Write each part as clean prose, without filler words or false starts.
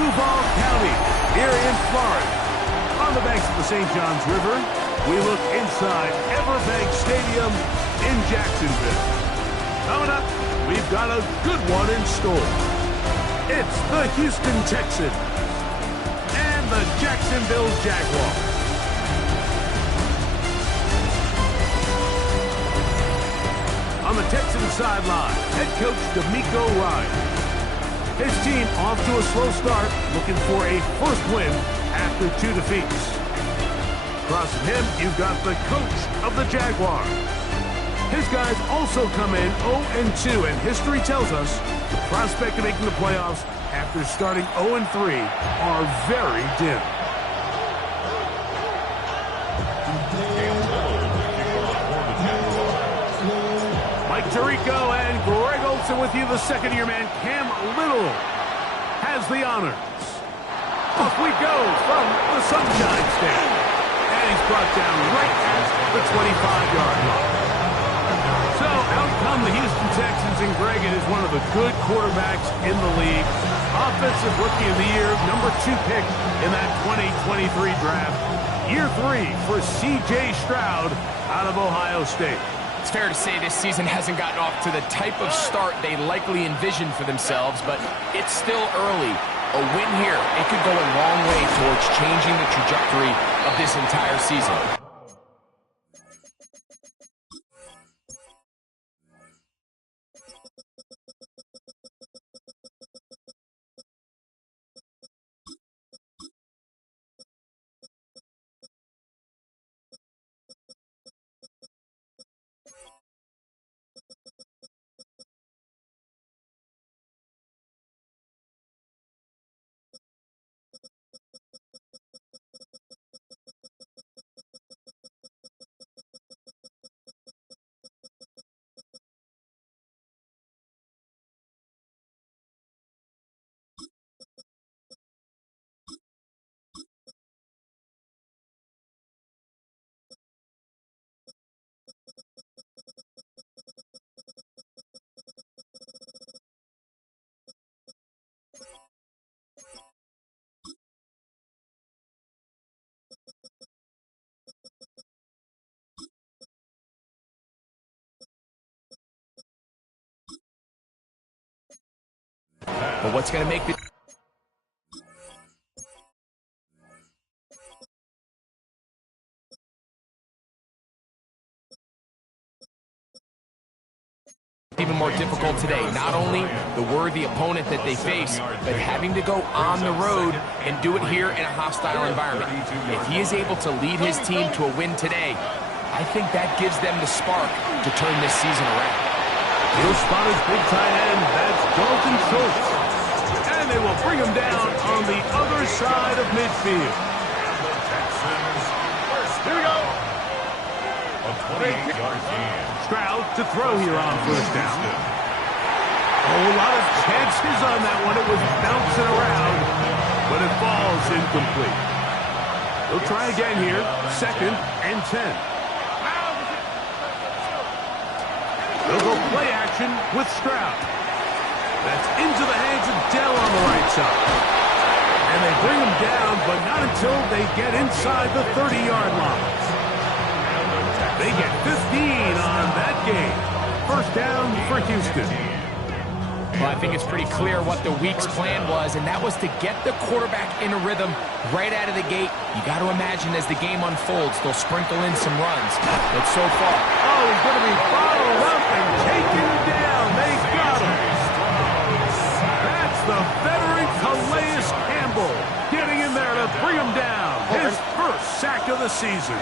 Duval County, here in Florida. On the banks of the St. Johns River, we look inside Everbank Stadium in Jacksonville. Coming up, we've got a good one in store. It's the Houston Texans and the Jacksonville Jaguars. On the Texans sideline, head coach D'Amico Ryan. His team off to a slow start, looking for a first win after 2 defeats. Crossing him, you've got the coach of the Jaguars. His guys also come in 0-2, and history tells us the prospect of making the playoffs after starting 0-3 are very dim. Mike Tirico and Greg Olsen with you. The second-year man, Cam Little, has the honors. Off we go from the Sunshine State. And he's brought down right at the 25-yard line. So out come the Houston Texans, and Greg is one of the good quarterbacks in the league. Offensive Rookie of the Year, number 2 pick in that 2023 draft. Year 3 for C.J. Stroud out of Ohio State. It's fair to say this season hasn't gotten off to the type of start they likely envisioned for themselves, but it's still early. A win here, it could go a long way towards changing the trajectory of this entire season. But what's going to make the even more difficult today? Not only the worthy opponent that they face, but having to go on the road and do it here in a hostile environment. If he is able to lead his team to a win today, I think that gives them the spark to turn this season around. He'll spot his big tight end. That's Dalton Schultz. And they will bring him down on the other side of midfield. Here we go. Stroud to throw here on first down. A lot of chances on that one. It was bouncing around, but it falls incomplete. He'll try again here. 2nd and 10. They'll go play action with Stroud. That's into the hands of Dell on the right side. And they bring him down, but not until they get inside the 30-yard line. They get 15 on that game. First down for Houston. Well, I think it's pretty clear what the week's plan was, and that was to get the quarterback in a rhythm right out of the gate. You got to imagine as the game unfolds, they'll sprinkle in some runs. But so far, oh, he's going to be followed up and taken down. They got him. That's the veteran Calais Campbell getting in there to bring him down. His first sack of the season.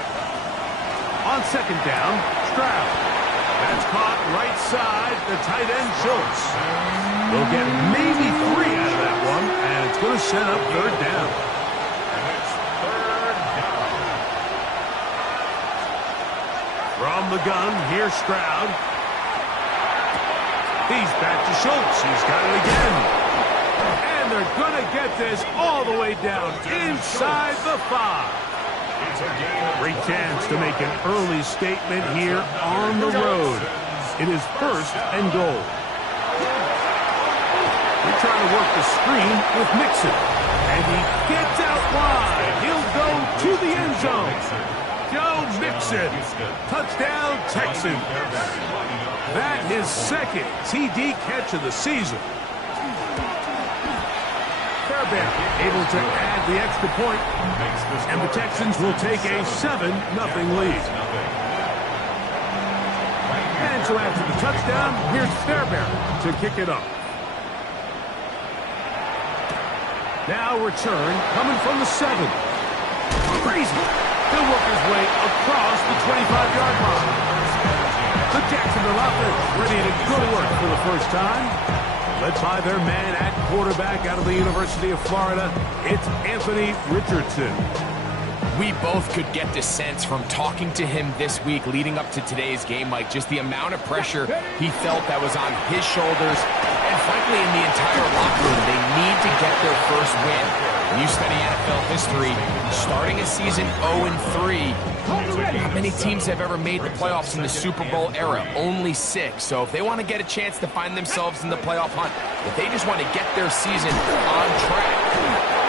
On 2nd down, Stroud. That's caught right side, the tight end Schultz. They'll get maybe 3 out of that one, and it's going to set up 3rd down. From the gun, here's Stroud. He's back to Schultz. He's got it again. And they're going to get this all the way down inside the 5. Great chance to make an early statement here on the road. It is 1st and goal. They're trying to work the screen with Mixon. And he gets out wide. He'll go to the end zone. Joe Mixon. Touchdown, Texans. That is second TD catch of the season. Fairbairn able to add the extra point, and the Texans will take a 7-0 lead. And so after the touchdown, here's Fairbairn to kick it off. Now return coming from the 7. Crazy. He'll work his way across the 25-yard line. The Jacksonville offense ready to go to work for the first time. Led by their man at quarterback out of the University of Florida, it's Anthony Richardson. We both could get the sense from talking to him this week leading up to today's game, Mike, just the amount of pressure he felt that was on his shoulders. And frankly, in the entire locker room, they need to get their first win. When you study NFL history, starting a season 0-3, how many teams have ever made the playoffs in the Super Bowl era? Only 6. So if they want to get a chance to find themselves in the playoff hunt, if they just want to get their season on track,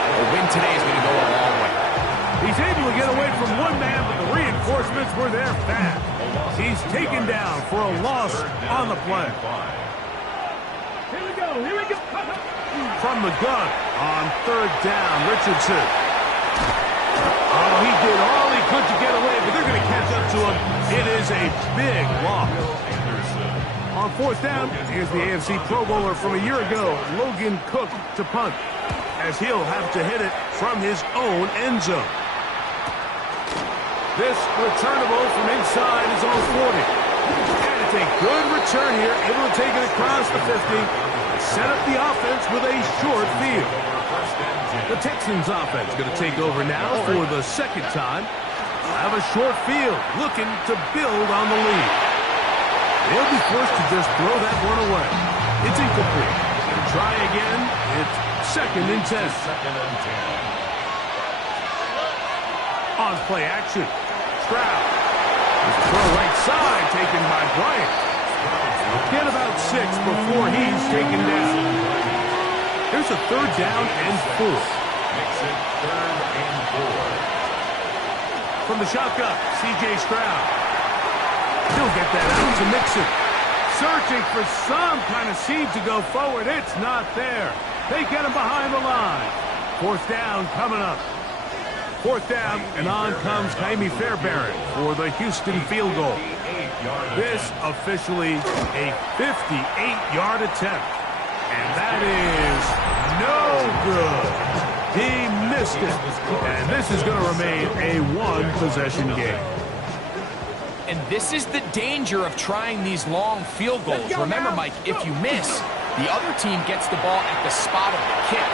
a win today is going to go a long way. He's able to get away from one man, but the reinforcements were there fast. He's taken down for a loss on the play. Here we go, here we go. From the gun on third down, Richardson. Oh, he did all he could to get away, but they're going to catch up to him. It is a big loss. On fourth down, here's the AFC Pro Bowler from a year ago, Logan Cook, to punt, as he'll have to hit it from his own end zone. This returnable from inside his own 40. And it's a good return here, able to take it across the 50, set up the offense with a short field. The Texans offense going to take over now for the second time. Have a short field, looking to build on the lead. They'll be forced to just throw that one away. It's incomplete. And try again. It's 2nd and 10. On play action. Stroud. Throw right side taken by Bryant. Get about 6 before he's taken down. Here's a 3rd down and 4. Makes it 3rd and 4. From the shotgun, C.J. Stroud. He'll get that out to Mixon. Searching for some kind of seed to go forward. It's not there. They get him behind the line. 4th down coming up. 4th down, and on comes Jaime Fairbairn for the Houston field goal. This officially a 58-yard attempt. And that is no good. He missed it. And this is going to remain a 1-possession game. And this is the danger of trying these long field goals. Remember, Mike, if you miss, the other team gets the ball at the spot of the kick.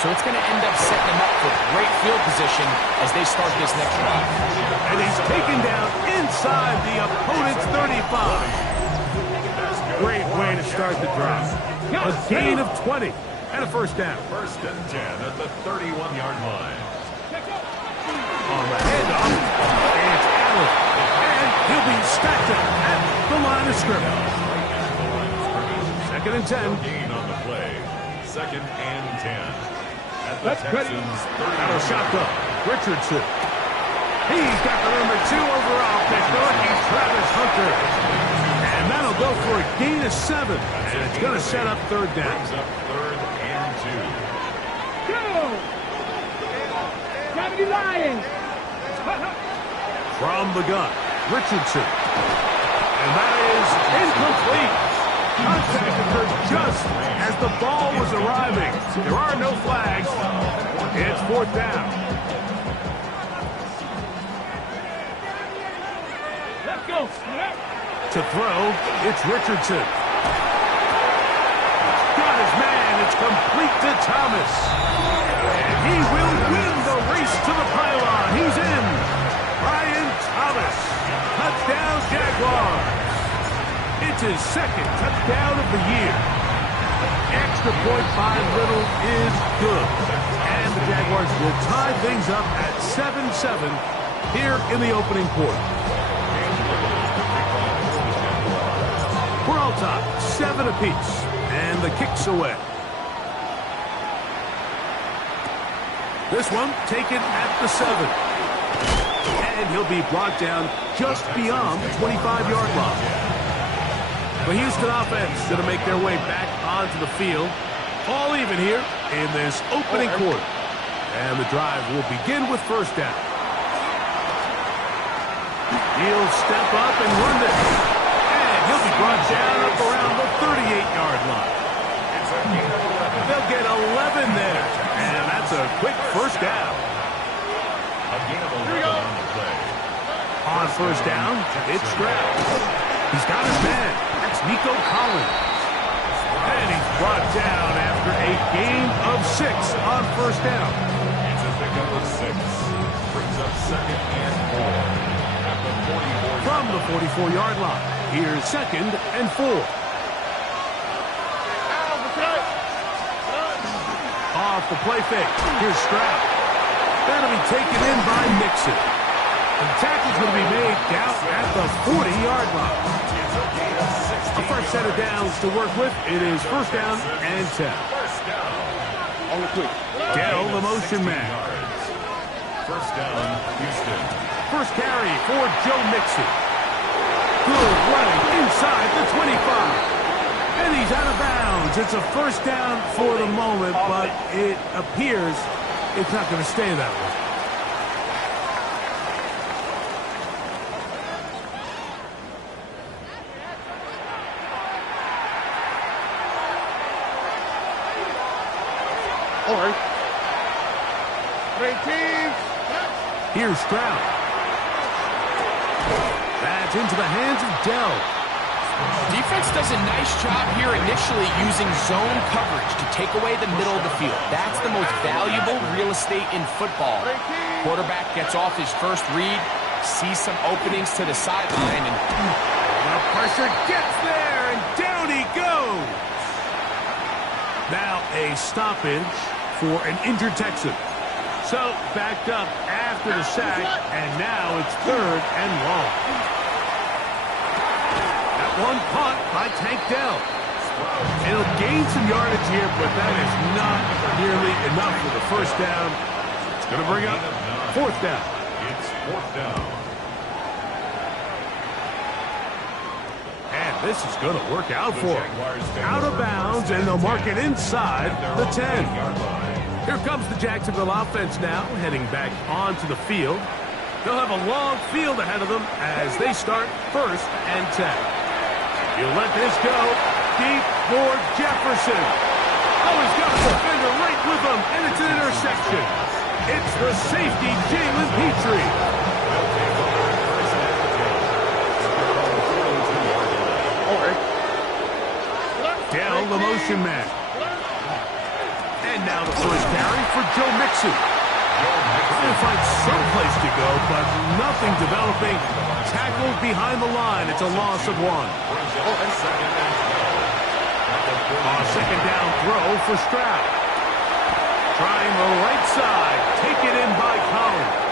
So it's going to end up setting them up for great field position as they start this next drive. And he's taken down inside the opponent's 35. Great way to start the drive. A gain of 20 and a 1st down. 1st and 10 at the 31-yard line. On the handoff, it's Allen. And he'll be stacked up at the line of scrimmage. 2nd and 10. Gain on the play. 2nd and 10. At the That's Texans' Out of shotgun, Richardson. He's got the number 2 overall pick, the lucky Travis Hunter. And that'll go for a gain of 7. And it's going to set up 3rd down. Brings up 3rd and 2. Go! Gravity Lions! From the gun, Richardson. And that is incomplete. Contact occurred just as the ball was arriving. There are no flags. It's 4th down. Let's go! To throw, it's Richardson. Got his man. It's complete to Thomas. And he will win the race to the pylon. He's in. Brian Thomas. Touchdown, Jaguars. It's his 2nd touchdown of the year. Extra point by Little is good. And the Jaguars will tie things up at 7-7 here in the opening quarter. We're all tied, 7 apiece, and the kick's away. This one taken at the 7. And he'll be brought down just beyond the 25-yard line. The Houston offense going to make their way back onto the field. All even here in this opening quarter. And the drive will begin with first down. He'll step up and run this. And he'll be brought down up around the 38-yard line. They'll get 11 there. And that's a quick first down. On first down, it's Stroud. He's got his man. That's Nico Collins. And he's brought down after a gain of 6 on first down. It's a pickup of 6. Brings up 2nd and 4. At the 44. From the 44-yard line, here's 2nd and 4. Off the play fake, here's Stroud. That'll be taken in by Mixon. The tackle's going to be made down at the 40-yard line. A fresh set of downs to work with. It is first down and 10. Dell, the motion man. First down, Houston. First carry for Joe Mixon. Good running inside the 25. And he's out of bounds. It's a first down for the moment, but it appears it's not going to stay that way. Here's Stroud. That's into the hands of Dell. Defense does a nice job here initially using zone coverage to take away the middle of the field. That's the most valuable real estate in football. Quarterback gets off his first read, sees some openings to the sideline, and the pressure gets there, and down he goes. Now a stoppage for an injured Texan. So backed up after the sack, and now it's 3rd and long. That one caught by Tank Dell. It'll gain some yardage here, but that is not nearly enough for the first down. It's going to bring up 4th down. It's 4th down. And this is going to work out for him. Out of bounds, and they'll mark it inside the 10. Here comes the Jacksonville offense now, heading back onto the field. They'll have a long field ahead of them as they start 1st and 10. He'll let this go deep for Jefferson. Oh, he's got a defender right with him, and it's an interception. It's the safety, Jalen Petrie. Dell, the motion man. And now the first carry for Joe Mixon. Trying to find some place to go, but nothing developing. Tackled behind the line. It's a loss of 1. A second down throw for Stroud. Trying the right side. Taken in by Collins.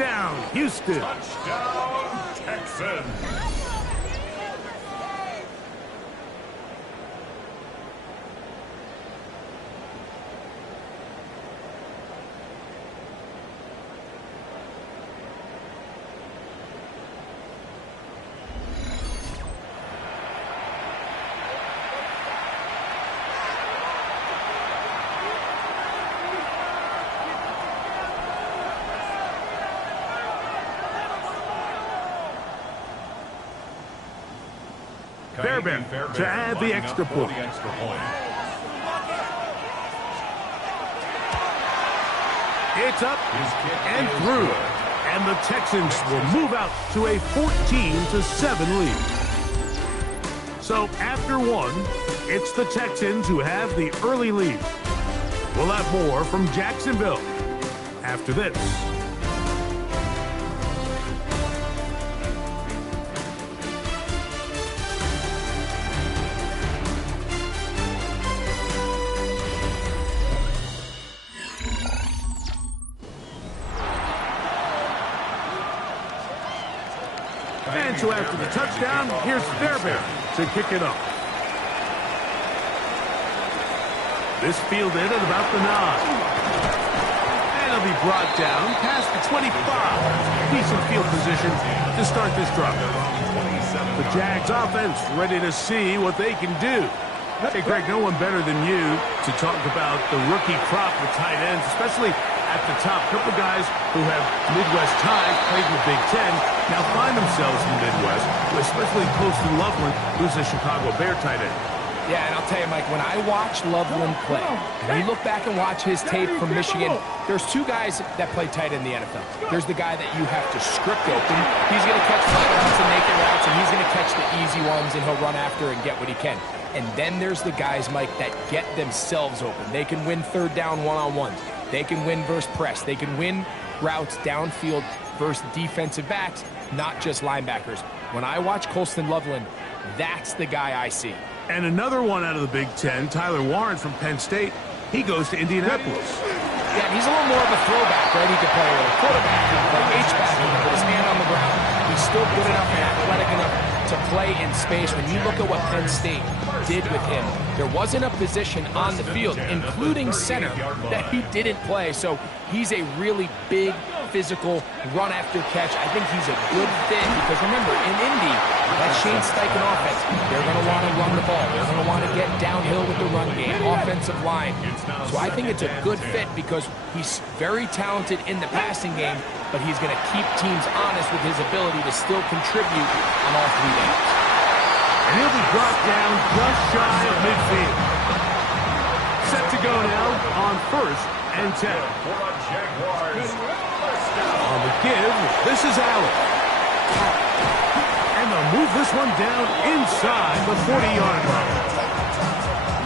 Touchdown, Houston. Touchdown, Texans. Fairbairn to add the extra point. It's up and through. And the Texans will move out to a 14-7 lead. So after one, it's the Texans who have the early lead. We'll have more from Jacksonville after this. And so after the touchdown, here's Fairbairn to kick it off. This fielded at about the 9. And it'll be brought down past the 25. Decent field position to start this drive. The Jags offense ready to see what they can do. Hey, Greg, no one better than you to talk about the rookie crop with tight ends, especially at the top. A couple guys who have Midwest ties, played in the Big Ten, now find themselves in the Midwest, especially Colston Loveland, who's a Chicago Bear tight end. Yeah, and I'll tell you, Mike, when I watch Loveland play, and you look back and watch his tape from Michigan, there's two guys that play tight in the NFL. There's the guy that you have to script open. He's going to catch flat routes and naked routes, and he's going to catch the easy ones, and he'll run after and get what he can. And then there's the guys, Mike, that get themselves open. They can win third down one-on-ones. They can win versus press. They can win routes downfield versus defensive backs, not just linebackers. When I watch Colston Loveland, that's the guy I see. And another one out of the Big Ten, Tyler Warren from Penn State. He goes to Indianapolis. Yeah, he's a little more of a throwback, right? He can play a quarterback, he can play H-back, he can put his hand on the ground. He's still good enough and athletic enough to play in space. When you look at what Penn State did with him, there wasn't a position on the field, including center, that he didn't play. So he's a really big, physical, run after catch. I think he's a good fit because remember, in Indy, that Shane Steichen offense, they're going to want to run the ball. They're going to want to get downhill with the run game, offensive line. So I think it's a good fit because he's very talented in the passing game, but he's going to keep teams honest with his ability to still contribute on all three downs. And he'll be brought down just shy of midfield. Set to go now on 1st and 10. On the give, this is Allen. And they'll move this one down inside the 40-yard line.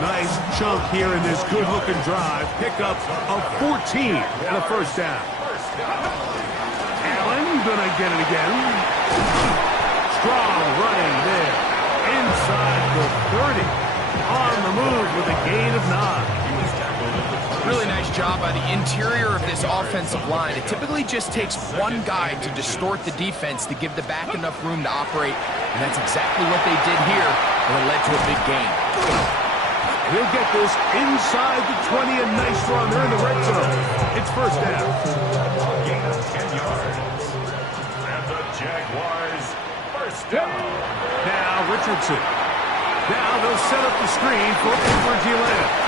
Nice chunk here in this good-looking drive. Pick up of 14 and a first down. Allen gonna get it again. Strong running there. Inside the 30. On the move with a gain of 9. Really nice job by the interior of this offensive line. It typically just takes one guy to distort the defense to give the back enough room to operate, and that's exactly what they did here, and it led to a big gain. He'll get this inside the 20, a nice run. They're in the red zone. It's first down. Gain of 10 yards. And the Jaguars first down. Now Richardson. Now they'll set up the screen for Edwards Elaine.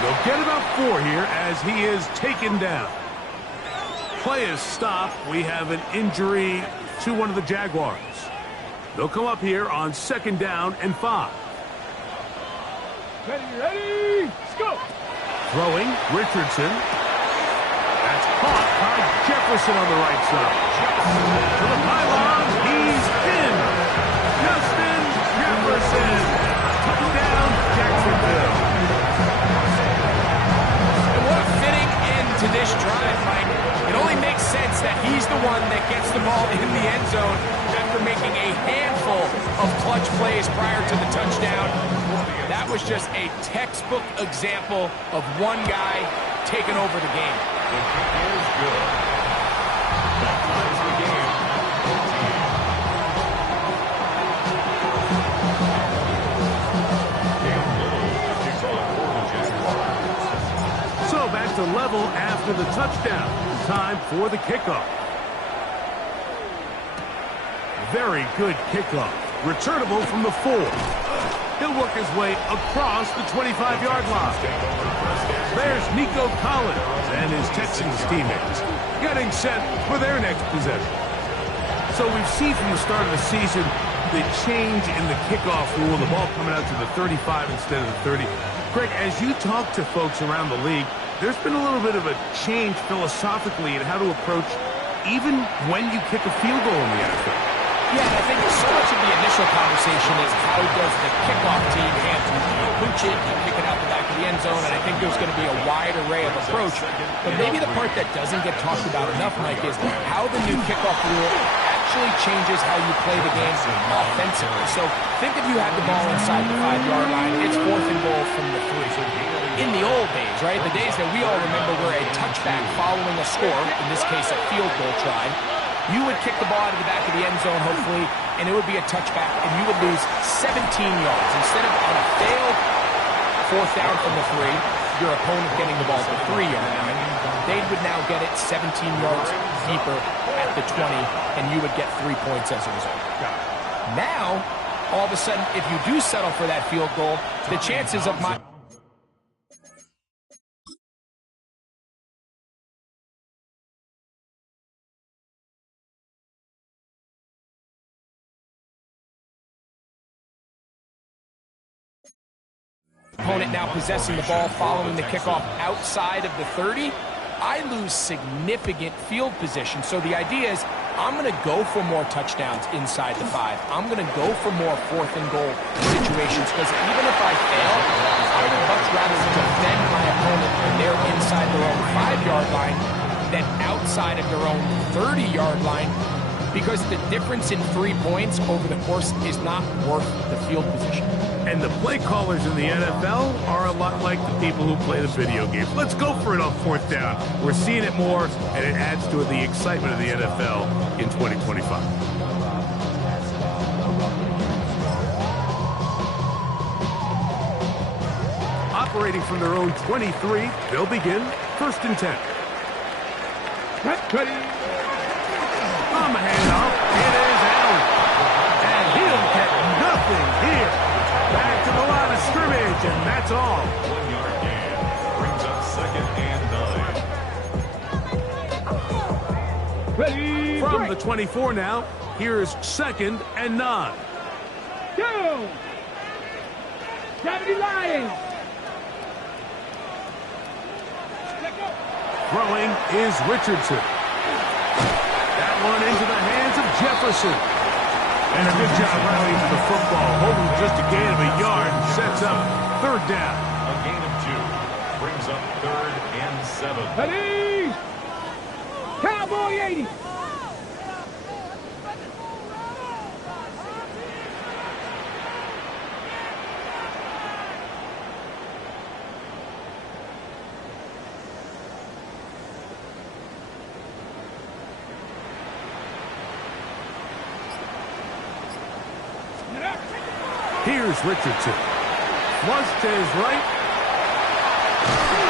They'll get about 4 here as he is taken down. Play is stopped. We have an injury to one of the Jaguars. They'll come up here on 2nd down and 5. Ready, let's go. Throwing, Richardson. That's caught by Jefferson on the right side. To the pylon, he's in. Justin Jefferson. Touchdown, Jacksonville. And what a fitting end to this drive, Mike. It only makes sense that he's the one that gets the ball in the end zone after making a handful of clutch plays prior to the touchdown. That was just a textbook example of one guy taking over the game. The kick is good. That ties the game. Cam Little kicks off for the Jaguars. So back to level after the touchdown. Time for the kickoff. Very good kickoff. Returnable from the 4. He'll work his way across the 25-yard line. There's Nico Collins and his Texans teammates getting set for their next possession. So we've seen from the start of the season the change in the kickoff rule, the ball coming out to the 35 instead of the 30. Greg, as you talk to folks around the league, there's been a little bit of a change philosophically in how to approach even when you kick a field goal in the NFL. Yeah, and I think so much of the initial conversation is how does the kickoff team handle it? You punch it, you kick it out the back of the end zone, and I think there's going to be a wide array of approach. But maybe the part that doesn't get talked about enough, Mike, is how the new kickoff rule actually changes how you play the game offensively. So think if you had the ball inside the 5-yard line, it's 4th and goal from the 3. In the old days, right, the days that we all remember were a touchback following a score, in this case a field goal try, you would kick the ball out of the back of the end zone, hopefully, and it would be a touchback, and you would lose 17 yards. Instead of on a failed 4th down from the 3, your opponent getting the ball to the 3-yard line, they would now get it 17 yards deeper at the 20, and you would get 3 points as a result. Now, all of a sudden, if you do settle for that field goal, the chances of my... opponent now possessing the ball following the kickoff outside of the 30, I lose significant field position. So the idea is I'm going to go for more touchdowns inside the 5. I'm going to go for more 4th and goal situations because even if I fail, I would much rather defend my opponent when they're inside their own 5-yard line than outside of their own 30-yard line, because the difference in 3 points over the course is not worth the field position. And the play callers in the NFL are a lot like the people who play the video games. Let's go for it on 4th down. We're seeing it more, and it adds to the excitement of the NFL in 2025. Operating from their own 23, they'll begin 1st and 10. Ready. On the handoff, it is Allen. And he'll get nothing here. Back to the line of scrimmage, and that's all. 1-yard gain brings up 2nd and 9. Ready. From break. the 24 now, here's 2nd and 9. Go. Gravity Lions. Let go. Throwing is Richardson. That one into the hands of Jefferson. And a good job rallying to the football, holding just a gain of a yard, and sets up 3rd down. A gain of 2 brings up 3rd and 7. Ready. Cowboy 80. Here's Richardson. Flush to his right.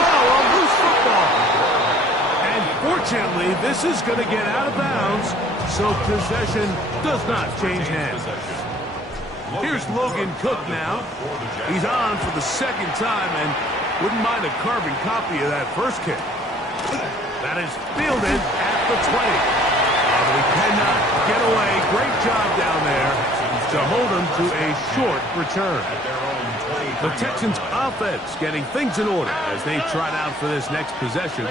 Oh, a loose football. And fortunately, this is going to get out of bounds, so possession does not change hands. Here's Logan Cook now. He's on for the 2nd time and wouldn't mind a carbon copy of that first kick. That is fielded at the 20. But he cannot get away. Great job down there to hold him to a short return. The Texans offense getting things in order as they trot out for this next possession.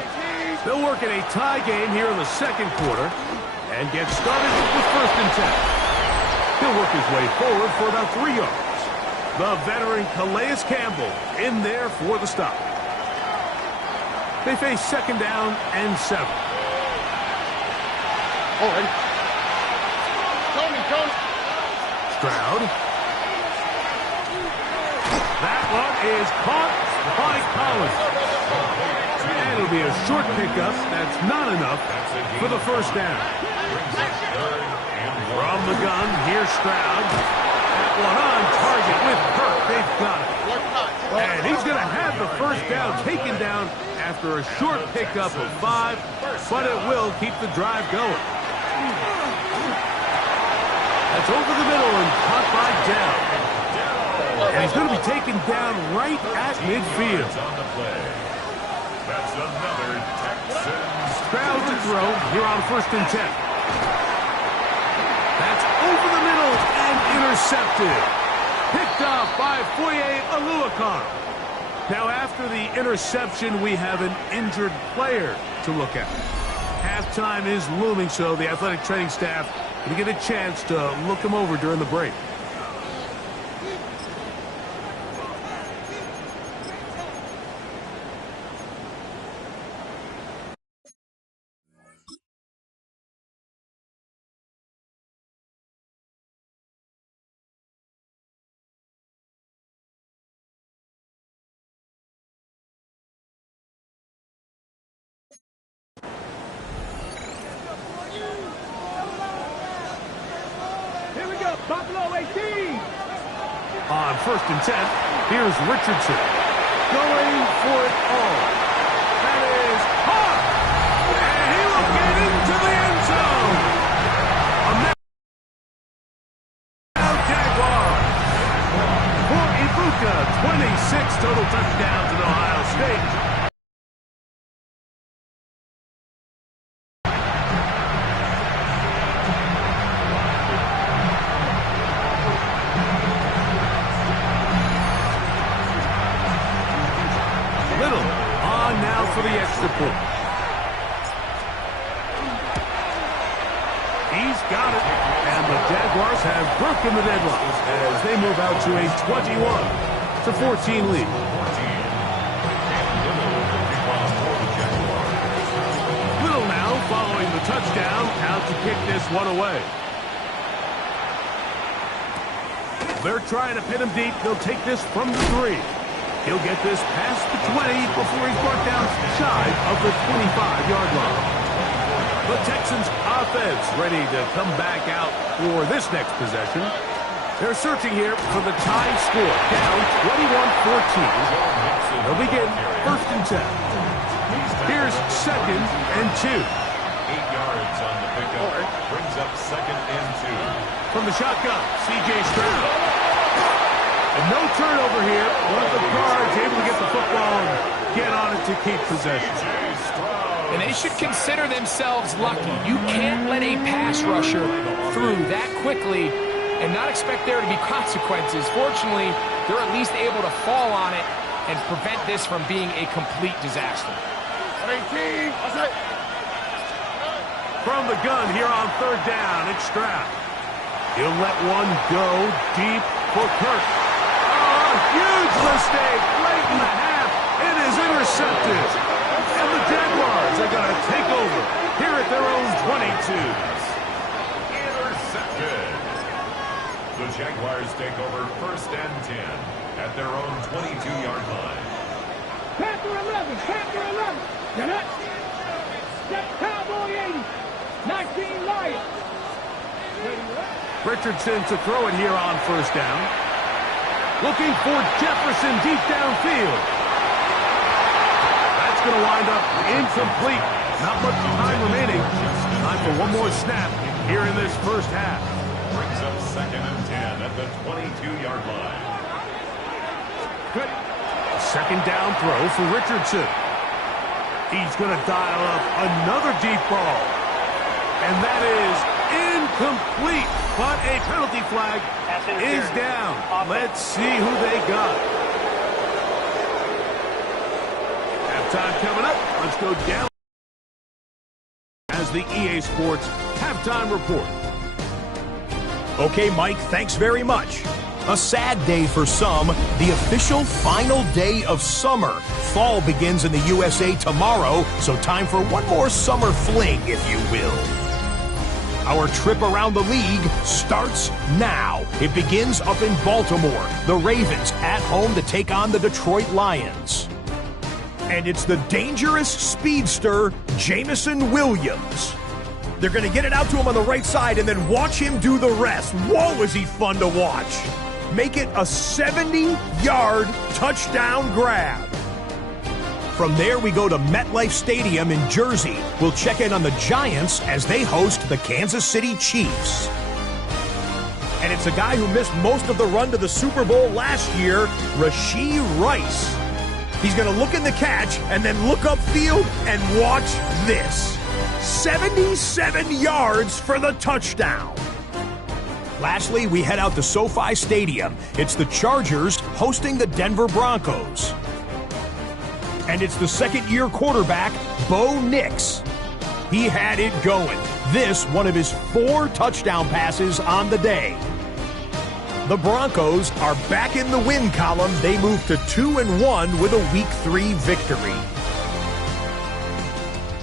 They'll work in a tie game here in the 2nd quarter and get started with 1st and 10. He'll work his way forward for about 3 yards. The veteran Calais Campbell in there for the stop. They face 2nd down and 7. Already. Tony. Stroud. That one is caught by Collins. And it'll be a short pickup. That's not enough for the first down. From the gun, here's Stroud. That one on target with Kirk. They've got it. And he's going to have the first down taken down after a short pickup of 5, but it will keep the drive going. That's over the middle and caught by Dell. And he's going to be taken down right at midfield. That's another Texans. Stroud to throw here on 1st and 10. That's over the middle and intercepted. Picked off by Foye Oluokun. Now after the interception, we have an injured player to look at. Halftime is looming, so the athletic training staff will get a chance to look him over during the break. Buffalo 18. On 1st and 10, here's Richardson going for it all. That is hard. And he will get into the end zone. Now Jaguars. For Ibuka, 26 total touchdowns in Ohio State. For the extra point. He's got it, and the Jaguars have broken the deadlock as they move out to a 21-14 lead. Little now following the touchdown, out to kick this one away. They're trying to pin him deep. They'll take this from the 3. He'll get this past the 20 before he's brought down shy of the 25-yard line. The Texans offense ready to come back out for this next possession. They're searching here for the tie score. Down 21-14. They'll begin 1st and 10. Here's 2nd and 2. 8 yards on the pickup. Brings up 2nd and 2. From the shotgun, C.J. Stroud. And no turnover here. One of the guards able to get the football and get on it to keep possession. And they should consider themselves lucky. You can't let a pass rusher through that quickly and not expect there to be consequences. Fortunately, they're at least able to fall on it and prevent this from being a complete disaster. From the gun here on 3rd down, it's Stroud. He'll let one go deep for Kirk. Huge mistake late in the half. It is intercepted. And the Jaguars are going to take over here at their own 22. Intercepted. The Jaguars take over 1st and 10 at their own 22-yard line. Panther 11. Panther 11. Get up. Step Cowboy 80. 19 Lions. Richardson to throw it here on 1st down. Looking for Jefferson deep downfield. That's going to wind up incomplete. Not much time remaining. Time for one more snap here in this first half. Brings up 2nd and 10 at the 22-yard line. Good. A 2nd down throw for Richardson. He's going to dial up another deep ball. And that is incomplete. But a penalty flag is down. Let's see who they got. Halftime coming up. Let's go down as the EA Sports Halftime Report. Okay, Mike, thanks very much. A sad day for some, the official final day of summer. Fall begins in the USA tomorrow, so time for one more summer fling, if you will. Our trip around the league starts now. It begins up in Baltimore. The Ravens at home to take on the Detroit Lions. And it's the dangerous speedster, Jameson Williams. They're going to get it out to him on the right side and then watch him do the rest. Whoa, is he fun to watch. Make it a 70-yard touchdown grab. From there, we go to MetLife Stadium in Jersey. We'll check in on the Giants as they host the Kansas City Chiefs. And it's a guy who missed most of the run to the Super Bowl last year, Rashee Rice. He's going to look in the catch and then look upfield and watch this. 77 yards for the touchdown. Lastly, we head out to SoFi Stadium. It's the Chargers hosting the Denver Broncos. And it's the second-year quarterback, Bo Nix. He had it going. This, one of his 4 touchdown passes on the day. The Broncos are back in the win column. They move to 2-1 with a Week 3 victory.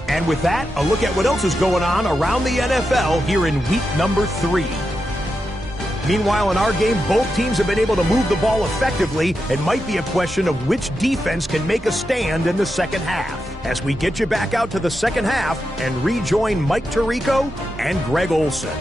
And with that, a look at what else is going on around the NFL here in week number 3. Meanwhile, in our game, both teams have been able to move the ball effectively. It might be a question of which defense can make a stand in the second half. As we get you back out to the second half and rejoin Mike Tirico and Greg Olson.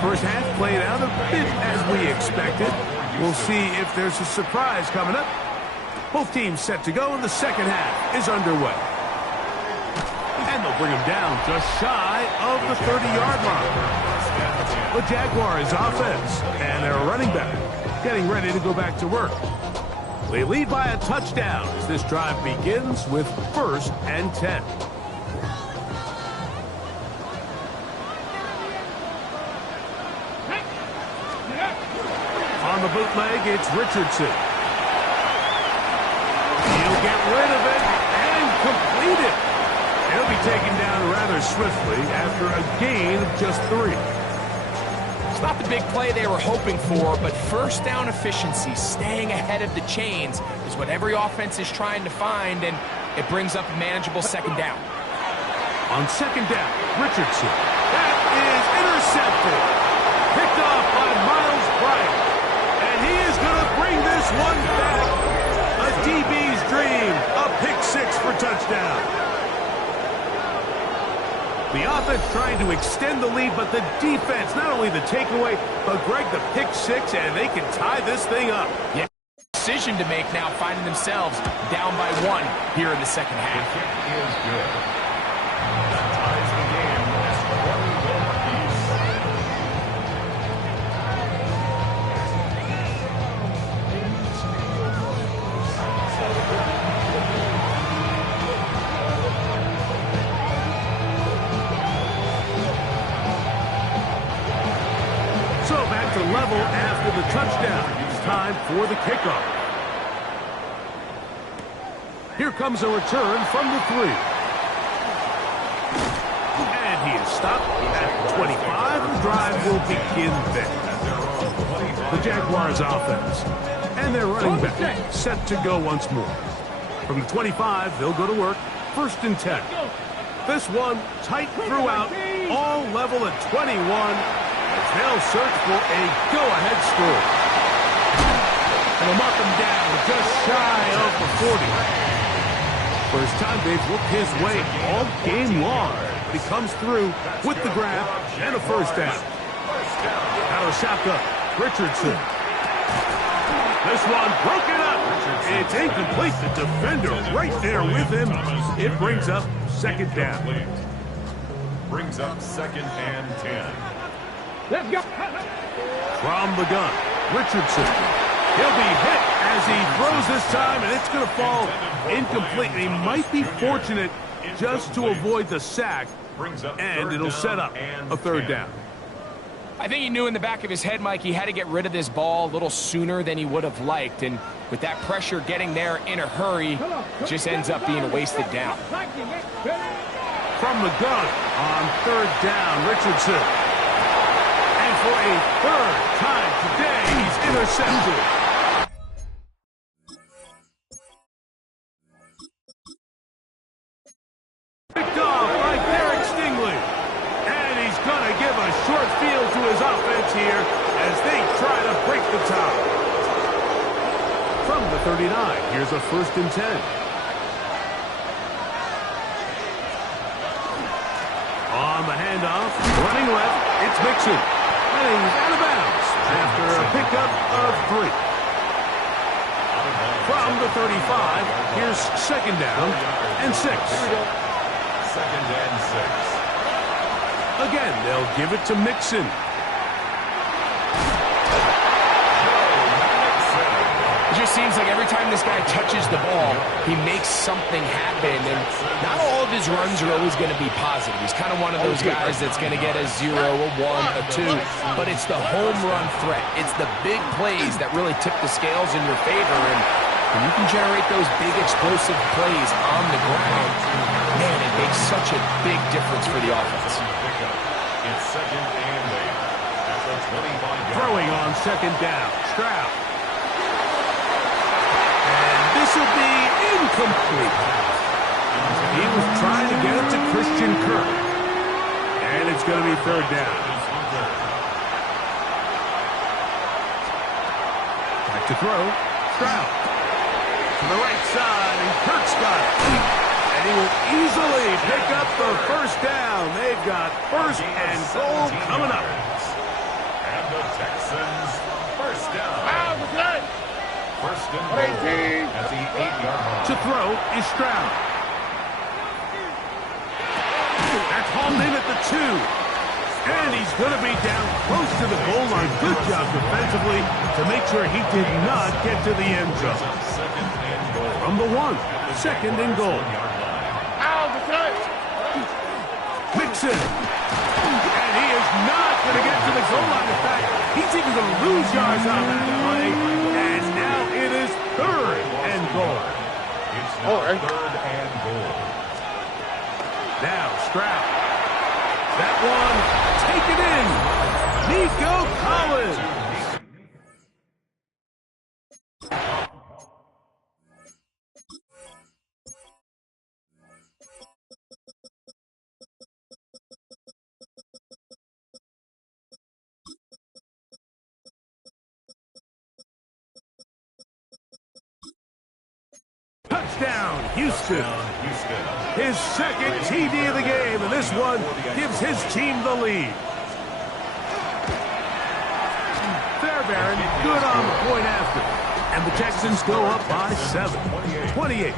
First half played out a bit as we expected. We'll see if there's a surprise coming up. Both teams set to go, and the second half is underway. And they'll bring him down just shy of the 30-yard line. The Jaguars offense and their running back getting ready to go back to work. They lead by a touchdown as this drive begins with 1st and 10. On the bootleg, it's Richardson. He'll get rid of it and complete it. He'll be taken down rather swiftly after a gain of just 3. It's not the big play they were hoping for, but first down efficiency, staying ahead of the chains, is what every offense is trying to find, and it brings up a manageable second down. On second down, Richardson. That is intercepted. Picked off by Miles Bryant. And he is going to bring this one back. A DB's dream. A pick 6 for touchdown. The offense trying to extend the lead, but the defense, not only the takeaway, but Greg, the pick 6, and they can tie this thing up. Yeah, decision to make now, finding themselves down by 1 here in the second half. The kick is good. That ties the game as 1 goal apiece. So back to level after the touchdown. It's time for the kickoff. Here comes a return from the 3. And he is stopped at 25. The drive will begin there. The Jaguars offense and their running back set to go once more. From the 25, they'll go to work. 1st and 10. This one tight throughout, all level at 21. As they'll search for a go-ahead score. And they'll mark him down just shy of the 40. First time they've looked his way all game long. He comes through with the grab and a first down. Out of shotgun, Richardson. This one broken up. It's incomplete. The defender right there with him. It brings up second down. Brings up 2nd and 10. Let's go. From the gun, Richardson. He'll be hit as he throws this time, and it's going to fall incomplete. He might be fortunate just to avoid the sack, and it'll set up a 3rd down. I think he knew in the back of his head, Mike, he had to get rid of this ball a little sooner than he would have liked, and with that pressure getting there in a hurry, just ends up being a wasted down. From the gun on 3rd down, Richardson. And for a 3rd time today, he's intercepted. the 39. Here's a 1st and 10. On the handoff, running left, it's Mixon. And he's out of bounds after a pickup of 3. From the 35, here's 2nd down and 6. 2nd and 6. Again, they'll give it to Mixon. It just seems like every time this guy touches the ball, he makes something happen, and not all of his runs are always going to be positive. He's kind of one of those guys that's going to get a 0, a 1, a 2, but it's the home run threat. It's the big plays that really tip the scales in your favor, and when you can generate those big explosive plays on the ground, man, it makes such a big difference for the offense. It's 2nd and 8 at the 25-yard. Throwing on 2nd down, Stroud. This will be incomplete. He was trying to get it to Christian Kirk. And it's going to be 3rd down. Back to throw. Stroud. To the right side, and Kirk's got it. And he will easily pick up the 1st down. They've got 1st and goal coming up. And the Texans, 1st down. 1st and goal at the 8-yard line. To throw is Stroud. That's hauled in at the 2. And he's going to be down close to the goal line. Good job defensively to make sure he did not get to the end zone. 2nd and goal. From the 1, 2nd and goal. Mixon. And he is not going to get to the goal line. In fact, he's even going to lose yards on that play. And now it is 3rd and goal. It's now 3rd and goal. Now Stroud. That one taken in. Nico Collins. Touchdown, Houston. His 2nd TD of the game, and this one gives his team the lead. Fairbairn, good on the point after. And the Texans go up by 7, 28-21.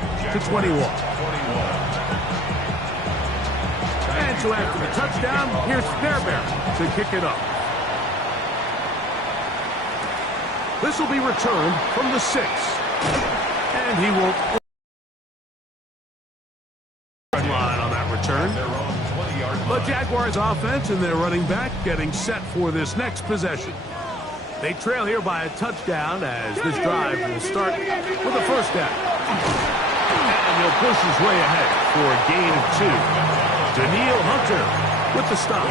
And so after the touchdown, here's Fairbairn to kick it up. This will be returned from the 6. And he will line on that return. The Jaguars offense and their running back getting set for this next possession. They trail here by a touchdown as this drive will start with a 1st down. And he'll push his way ahead for a gain of 2. Daniil Hunter with the stop.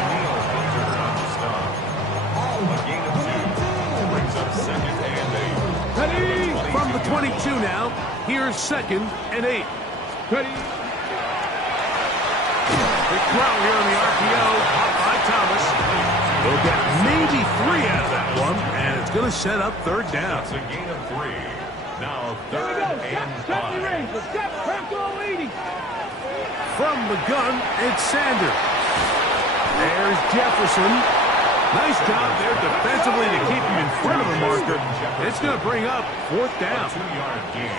From the 22 now, here's 2nd and 8. Ready. Big throw here on the RPO, caught by Thomas. They'll get maybe 3 out of that one, and it's going to set up 3rd down. It's a gain of 3. Now 3rd and 5. From the gun, it's Sanders. There's Jefferson. Nice job there defensively to keep him in front of the marker. It's going to bring up 4th down. 2-yard gain.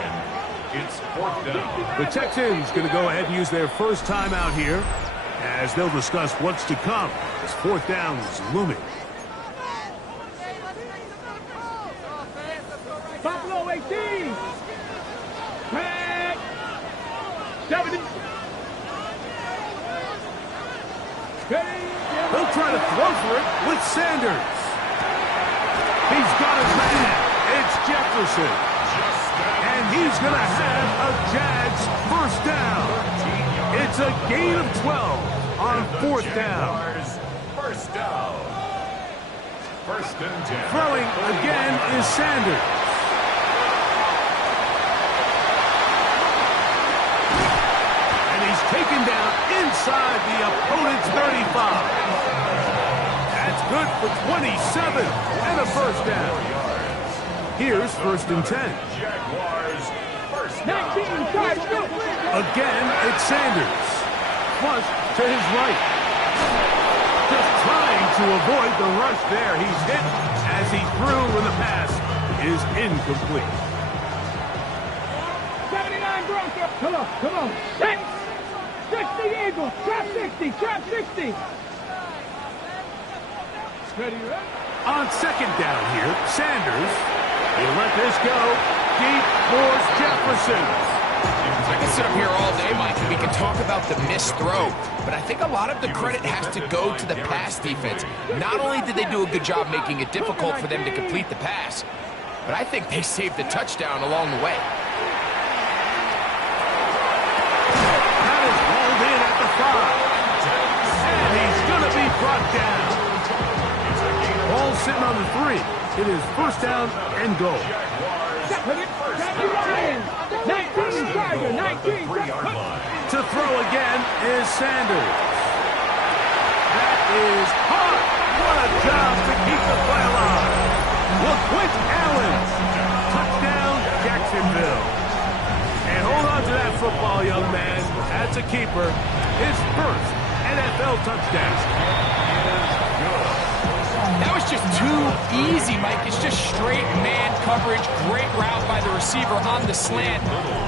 It's 4th down. The Texans going to go ahead and use their first time out here as they'll discuss what's to come as 4th down is looming. Buffalo 18. Red. 70. He'll try to throw for it with Sanders. He's got his man. It's Jefferson. And he's going to have a Jags 1st down. It's a gain of 12 on 4th down. 1st down. 1st and 10. Throwing again is Sanders. And he's taken down inside the opponent's 35. That's good for 27 and a 1st down. Here's 1st and 10. Jaguars first 19, down. guys, go. Again, it's Sanders. Flush to his right. Just trying to avoid the rush there. He's hit as he threw when the pass is incomplete. 79 Broncos. Come on, come on. 60 Eagles. Trap 60, trap 60. Ready, ready? On 2nd down here, Sanders. He'll let this go. Deep for Jefferson. I can sit up here all day, Mike, and we can talk about the missed throw, but I think a lot of the credit has to go to the pass defense. Not only did they do a good job making it difficult for them to complete the pass, but I think they saved the touchdown along the way. That is rolled in at the 5. And he's going to be brought down. Ball sitting on the 3. It is 1st down and goal. 19, Tiger, 19. To throw again is Sanders. That is hard. What a job to keep the play alive. LaQuint Allen. Touchdown, Jacksonville. And hold on to that football, young man. That's a keeper. His first NFL touchdown. That was just too easy, Mike. It's just straight man coverage. Great route by the receiver on the slant.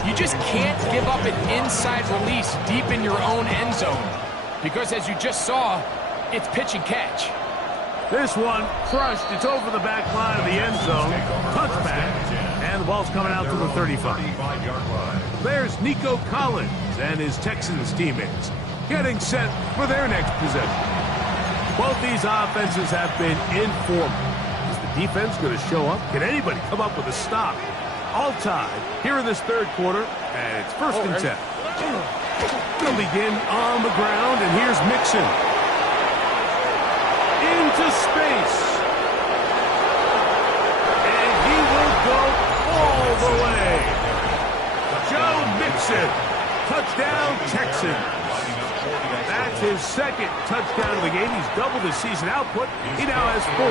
You just can't give up an inside release deep in your own end zone. Because as you just saw, it's pitch and catch. This one crushed. It's over the back line of the end zone. Touchback. And the ball's coming out to the 35. There's Nico Collins and his Texans teammates getting set for their next possession. Both these offenses have been informal. Is the defense going to show up? Can anybody come up with a stop? All tied here in this 3rd quarter, and it's 1st and 10. They'll begin on the ground, and here's Mixon. Into space. And he will go all the way. Joe Mixon. Touchdown, Texans. That's his 2nd touchdown of the game. He's doubled his season output. He now has 4.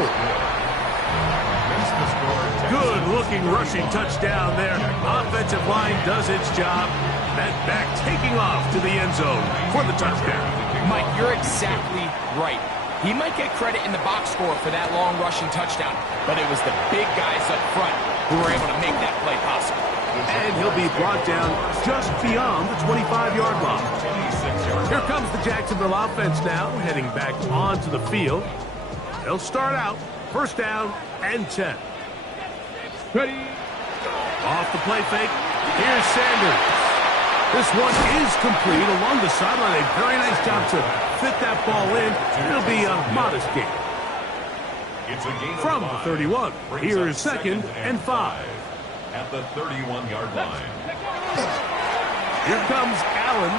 Good-looking rushing touchdown there. Offensive line does its job. That back taking off to the end zone for the touchdown. Mike, you're exactly right. He might get credit in the box score for that long rushing touchdown, but it was the big guys up front who were able to make that play possible. And he'll be brought down just beyond the 25-yard line. Here comes the Jacksonville offense now, heading back onto the field. They'll start out 1st down and 10. Ready? Off the play fake, here's Sanders. This one is complete along the sideline. A very nice job to fit that ball in. It'll be a modest gain. From the 31, here's 2nd and 5. At the 31-yard line. Here comes Allen.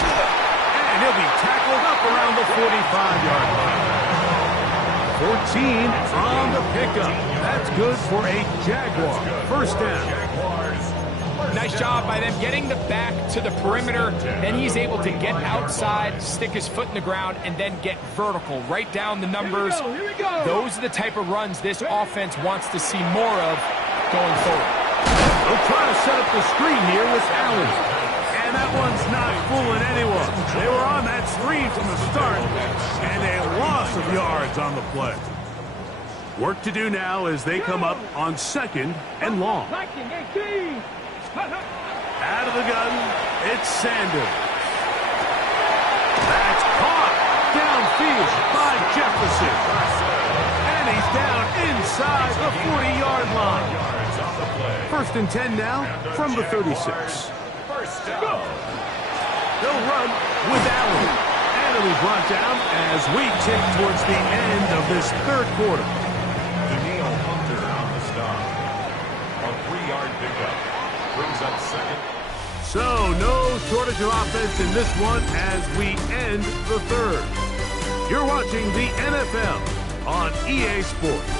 And he'll be tackled up around the 45-yard line. 14 on the pickup. That's good for a Jaguar. 1st down. Nice job by them getting the back to the perimeter. Then he's able to get outside, stick his foot in the ground, and then get vertical. Write down the numbers. Here we go. Those are the type of runs this offense wants to see more of going forward. They'll try to set up the screen here with Allen. And that one's not fooling anyone. They were on that screen from the start, and a loss of yards on the play. Work to do now as they come up on 2nd and long. Out of the gun, it's Sanders. That's caught downfield by Jefferson. And he's down inside the 40-yard line. 1st and 10 now from the 36. They'll run with Allen. And he'll be brought down as we tick towards the end of this 3rd quarter. On the stop. A 3-yard pickup. Brings up 2nd. So, no shortage of offense in this one as we end the 3rd. You're watching the NFL on EA Sports.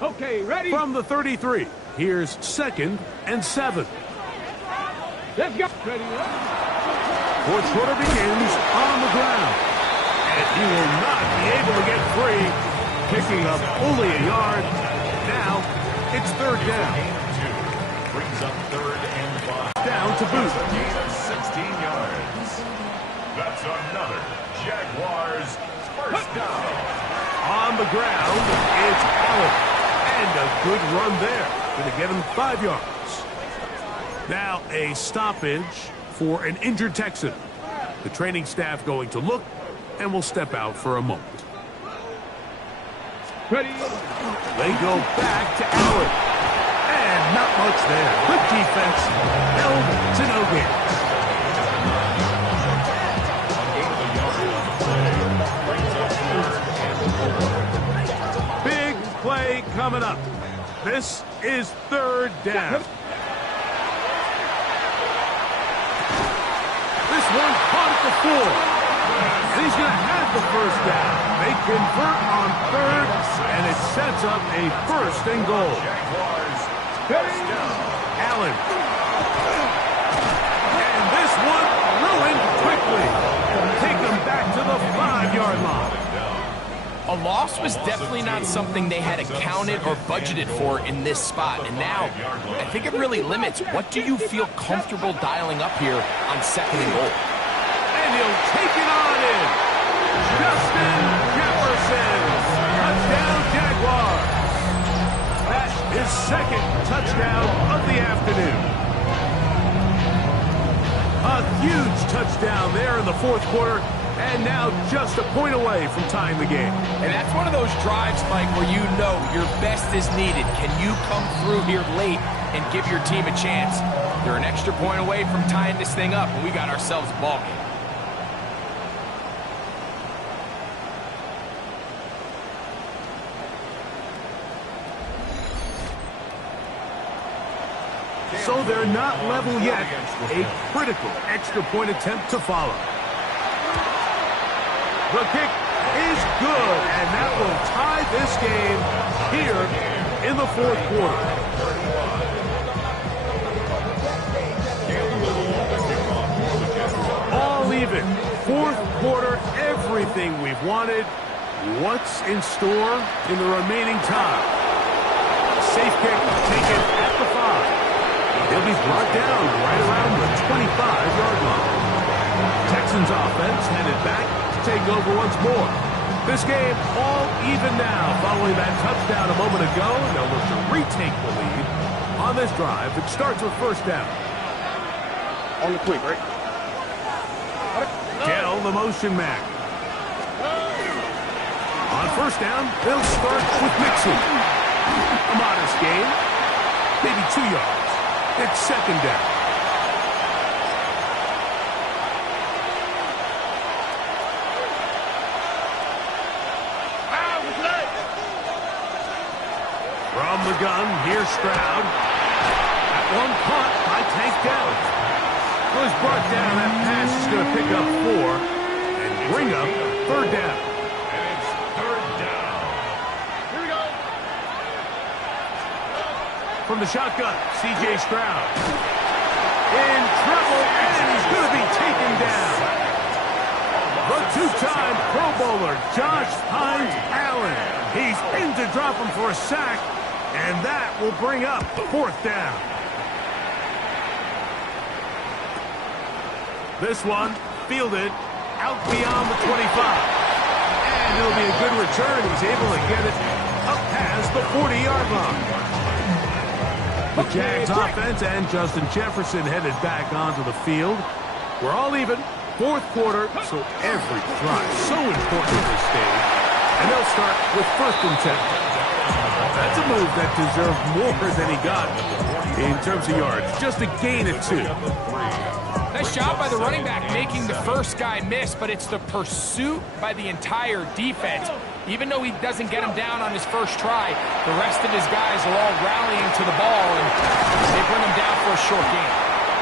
Okay, ready? From the 33, here's 2nd and 7. Let's go. Ready? Fourth quarter begins on the ground. And he will not be able to get free. Picking up only a yard. Now, it's third down. Brings up 3rd and 5. Down to boot. Gain of 16 yards. That's another Jaguars first down. On the ground, it's Allen. And a good run there. Going to get him 5 yards. Now a stoppage for an injured Texan. The training staff going to look and will step out for a moment. Ready. They go back to Allen. And not much there. Good defense. Held to no gain. Big play coming up. This is third down. This one caught at the 4. And he's going to have the first down. They convert on third, and it sets up a 1st and goal. Jaguars first down. Allen. And this one ruined quickly. Take them back to the 5-yard line. A loss was definitely not something they had accounted or budgeted for in this spot. And now, I think it really limits what do you feel comfortable dialing up here on 2nd and goal. And he'll take it on in. Justin Jefferson. Touchdown, Jaguars. That's his 2nd touchdown of the afternoon. A huge touchdown there in the 4th quarter. And now just a point away from tying the game. And that's one of those drives, Mike, where you know your best is needed. Can you come through here late and give your team a chance? They're an extra point away from tying this thing up, and we got ourselves a ball game. So they're not level yet. A critical extra point attempt to follow. The kick is good, and that will tie this game here in the 4th quarter. All even. 4th quarter, everything we've wanted. What's in store in the remaining time? Safe kick taken at the 5. He'll be brought down right around the 25-yard line. Texans offense headed back to take over once more. This game all even now following that touchdown a moment ago. They'll look to retake the lead on this drive. It starts with 1st down. On the quick, right? Dell, the motion man. On 1st down, they'll start with Mixon. A modest gain, maybe 2 yards. It's 2nd down. From the gun, here's Stroud. That one caught by Tank Dell. Was brought down. That pass is going to pick up 4 and bring up 3rd down. And it's 3rd down. Here we go. From the shotgun, C.J. Stroud. In trouble, and he's going to be taken down. The 2-time Pro Bowler, Josh Hines Allen. He's in to drop him for a sack, and that will bring up 4th down. This one fielded out beyond the 25. And it'll be a good return. He's able to get it up past the 40-yard line. The Jags offense and Justin Jefferson headed back onto the field. We're all even. 4th quarter, so every drive so important at this stage. And they'll start with 1st and 10. That's a move that deserved more than he got in terms of yards. Just a gain of 2. Nice job by the running back making the first guy miss, but it's the pursuit by the entire defense. Even though he doesn't get him down on his first try, the rest of his guys are all rallying to the ball, and they bring him down for a short gain.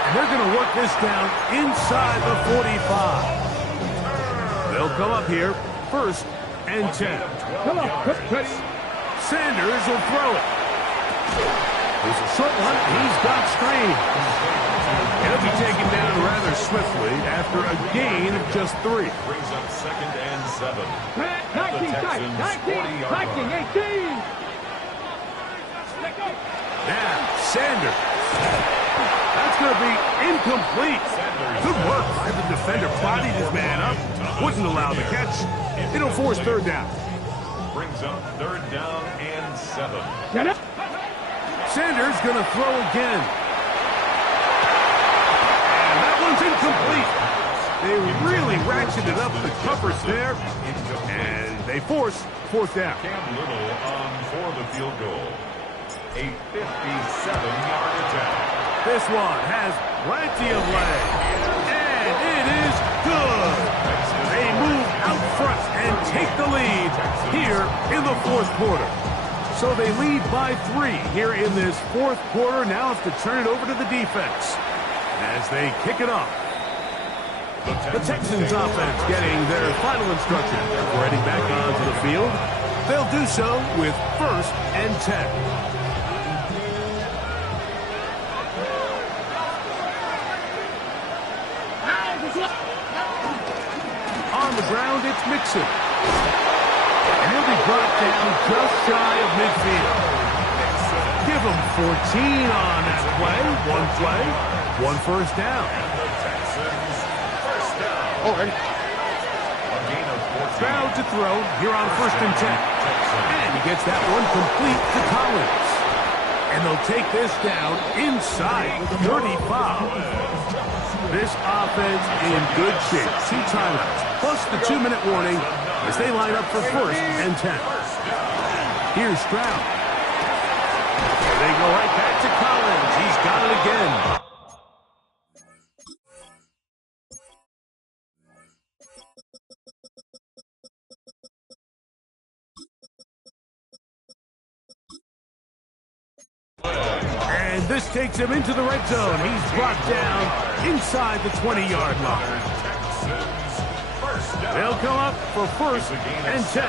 And they're going to work this down inside the 45. They'll come up here, 1st and 10. Come on, ready. Sanders will throw it. There's a short one. He's got screen. And They'll be taken down rather swiftly after a gain of just 3. Brings up 2nd and 7. 19, 19, 18. Now, Sanders. That's going to be incomplete. Good work by the defender. Bodied his man up. Wouldn't allow the catch. It'll force 3rd down. Brings up 3rd down and 7. Sanders going to throw again. And that one's incomplete. They really ratcheted up the coverage there. And they force 4th down. Cam Little on for the field goal. A 57-yard attack. This one has plenty of leg. And it is good. They move out front and take the lead here in the 4th quarter. So they lead by 3 here in this 4th quarter. Now have to turn it over to the defense as they kick it off. The Texans offense getting their final instructions before heading back onto the field. They'll do so with 1st and 10. On the ground, it's Mixon. And he'll be brought down just shy of midfield. Give him 14 on that play. 1 first down. Already. Proud to throw here on 1st and 10. And he gets that one complete to Collins. And they'll take this down inside 35. This offense in good shape. 2 timeouts, plus the 2-minute warning as they line up for 1st and 10. Here's Stroud. And they go right back to Collins. He's got it again. And this takes him into the red zone. He's brought down inside the 20-yard line. They'll come up for 1st and 10.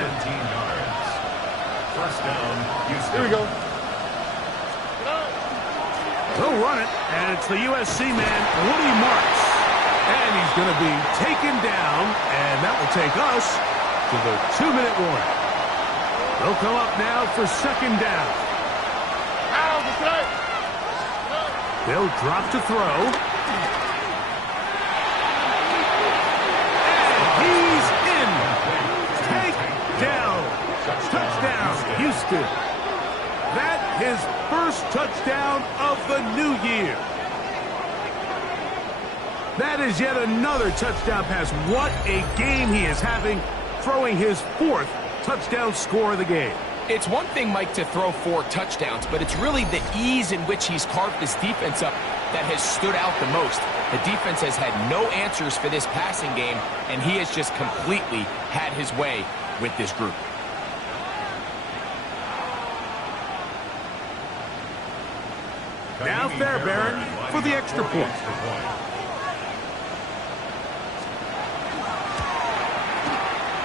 First down, Houston. Here we go. They'll run it, and it's the USC man, Woody Marks. And he's going to be taken down, and that will take us to the 2-minute warning. They'll come up now for 2nd down. They'll drop to throw. And he's in. Take down. Touchdown, Houston. That his first touchdown of the new year. That is yet another touchdown pass. What a game he is having, throwing his 4th touchdown score of the game. It's one thing, Mike, to throw 4 touchdowns, but it's really the ease in which he's carved this defense up that has stood out the most. The defense has had no answers for this passing game, and he has just completely had his way with this group. Now Fairbairn for the extra point.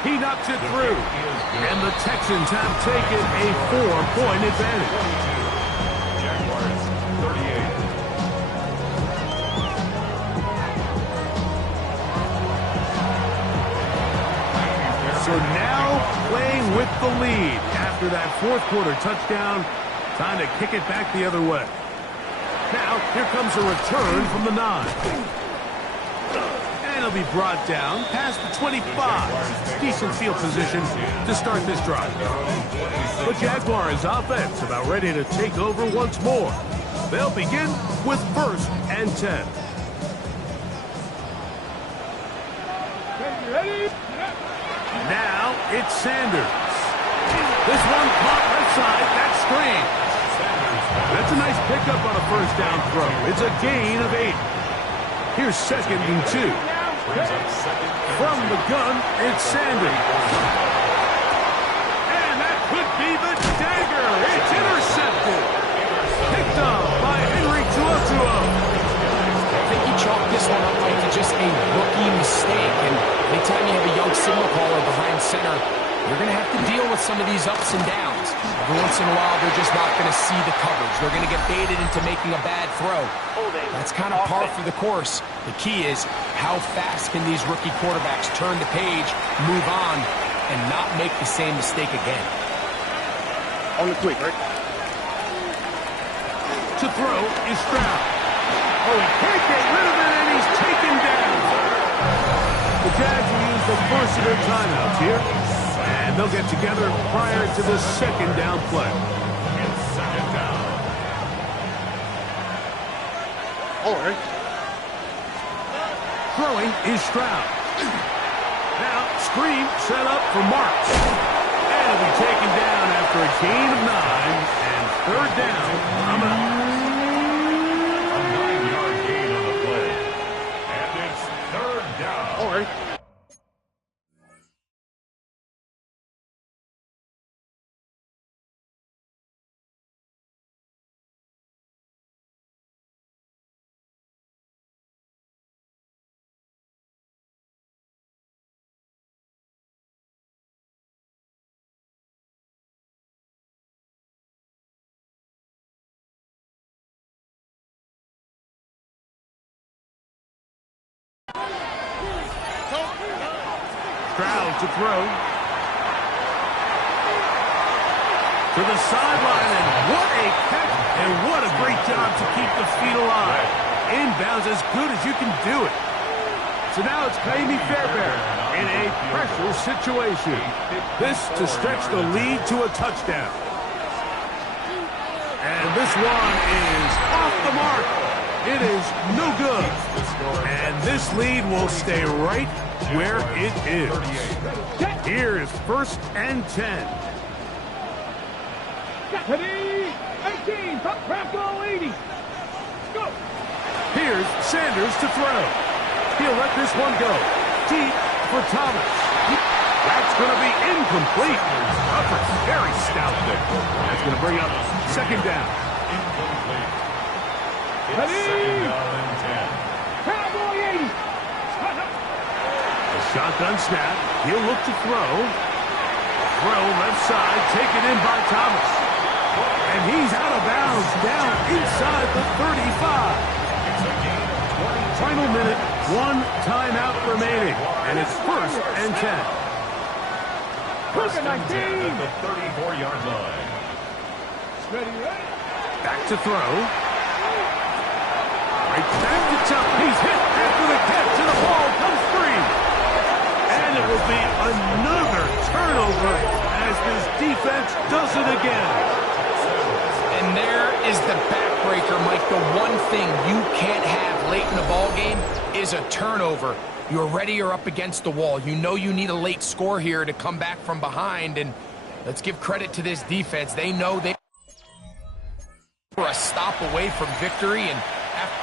He knocks it through, and the Texans have taken a 4-point advantage. Jaguars 38. So now playing with the lead after that 4th quarter touchdown. Time to kick it back the other way. Now here comes a return from the 9. And he'll be brought down past the 25. Decent field position to start this drive. The Jaguars offense about ready to take over once more. They'll begin with 1st and 10. Ready? Now it's Sanders. This one caught left side. That's screen. That's a nice pickup on a 1st down throw. It's a gain of 8. Here's 2nd and 2. From the gun, it's Sanders. And that could be the dagger. It's intercepted. Picked up by Henry Tuotuo. I think he chalked this one up to just a rookie mistake. And anytime you have a young signal caller behind center, You're going to have to deal with some of these ups and downs. Every once in a while, they're just not going to see the coverage. They're going to get baited into making a bad throw. That's kind of par for the course. The key is how fast can these rookie quarterbacks turn the page, move on, and not make the same mistake again. On the quick, right? To throw is Stroud. Oh, he can't get rid of it, and he's taken down. The Jags will use the first of their timeouts here, and they'll get together prior to the second down play. Second down. All right. Throwing is Stroud. Now, screen set up for Marks. And he'll be taken down after a gain of 9, and third down coming up. A 9-yard gain on the play. And it's third down. All right. Stroud to throw. To the sideline, and what a catch, and what a great job to keep the feet alive. Inbounds as good as you can do it. So now it's Kaimi Fairbairn in a pressure situation. This to stretch the lead to a touchdown. And this one is off the mark. It is no good. And this lead will stay right where it is. Here is 1st and 10. Ready, 18, Bronco 80. Go. Here's Sanders to throw. He'll let this one go. Deep for Thomas. That's going to be incomplete. Upper, very stout there. That's going to bring up second down. Incomplete. It's Ready? second down and 10. Cowboy 80. A shotgun snap. He'll look to throw. Throw left side, taken in by Thomas. And he's out of bounds, down inside the 35. It's a gain of 20. Final minute, 1 timeout remaining. And it's 1st and 10. First and 10 at the 34-yard line. Ready, ready. Back to throw. Right back to Chuck. He's hit after the catch, and the ball comes free. And it will be another turnover as this defense does it again. And there is the backbreaker, Mike. The one thing you can't have late in the ball game is a turnover. You're ready or up against the wall. You know you need a late score here to come back from behind. And let's give credit to this defense. They know they were a stop away from victory.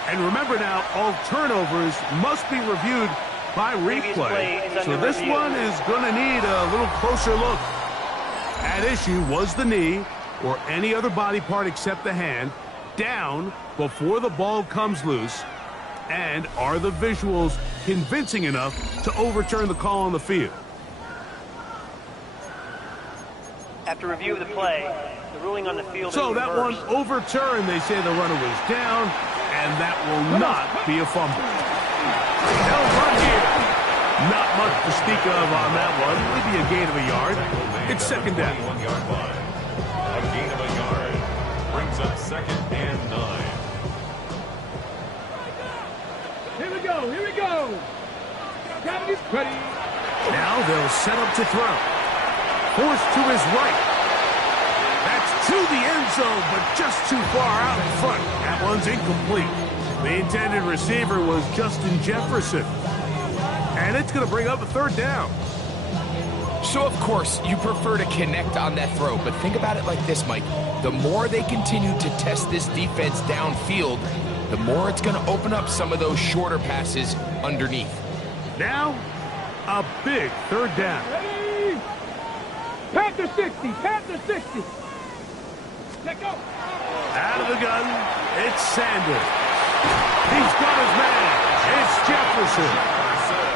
And remember now, all turnovers must be reviewed by replay. So this one is going to need a little closer look. At issue was the knee or any other body part except the hand down before the ball comes loose. And are the visuals convincing enough to overturn the call on the field? After review of the play, the ruling on the field So is that one reversed. overturned. They say the runner was down, and that will not be a fumble. They'll run here. Not much to speak of on that one. Maybe a gain of a yard. It's second down. 21-yard line. A gain of a yard brings up second and 9. Here we go, here we go. Cavity's ready. Now they'll set up to throw. Forced to his right. That's to the end zone, but just too far out in front. That one's incomplete. The intended receiver was Justin Jefferson. And it's going to bring up a third down. So, of course, you prefer to connect on that throw. But think about it like this, Mike. The more they continue to test this defense downfield, the more it's going to open up some of those shorter passes underneath. Now, a big third down. Ready. Panther 60, Panther 60. Let go. Out of the gun, it's Sanders. He's got his man. It's Jefferson.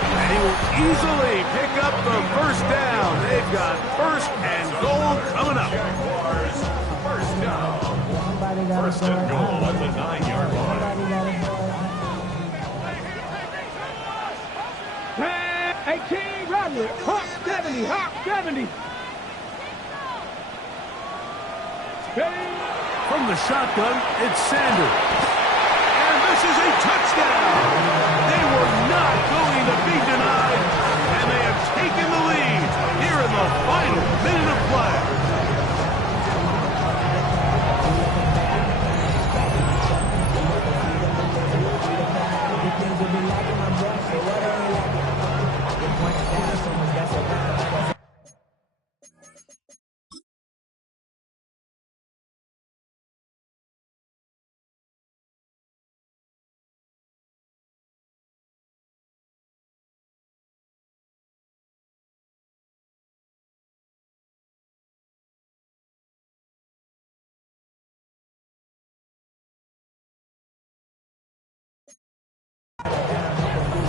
And he will easily pick up the first down. They They've got first and goal coming up. Jaguars, first down. First and goal at the 9-yard line. 18, Rodley, Hawk 70, Hawk 70. From the shotgun, it's Sanders. And this is a touchdown. They were not going to be denied, and they have taken the lead here in the final minute of play.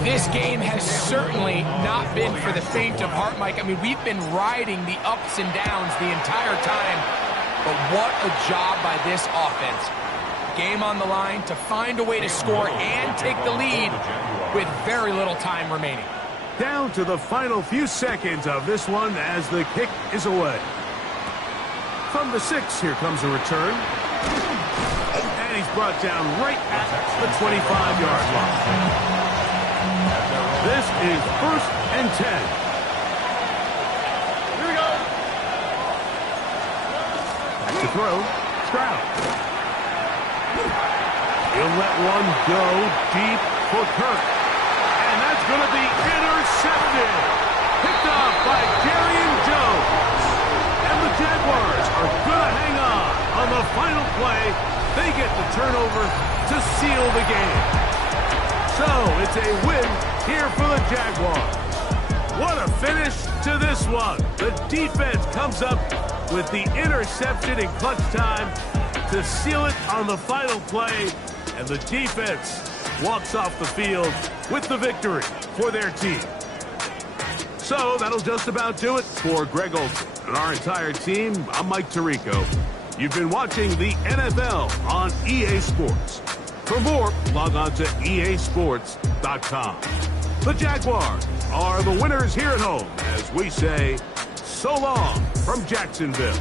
This game has certainly not been for the faint of heart, Mike. I mean, we've been riding the ups and downs the entire time, but what a job by this offense. Game on the line to find a way to score and take the lead with very little time remaining. Down to the final few seconds of this one as the kick is away. From the 6, here comes a return. And he's brought down right at the 25-yard line. This is first and 10. Here we go. Back to throw. Stroud. He'll let one go deep for Kirk. And that's going to be intercepted. Picked off by Darian Jones. And the Jaguars are going to hang on the final play. They get the turnover to seal the game. So it's a win here for the Jaguars. What a finish to this one. The defense comes up with the interception in clutch time to seal it on the final play, and the defense walks off the field with the victory for their team. So that'll just about do it for Greg Olsen and our entire team. I'm Mike Tirico. You've been watching the NFL on EA Sports. For more, log on to easports.com. The Jaguars are the winners here at home as we say so long from Jacksonville.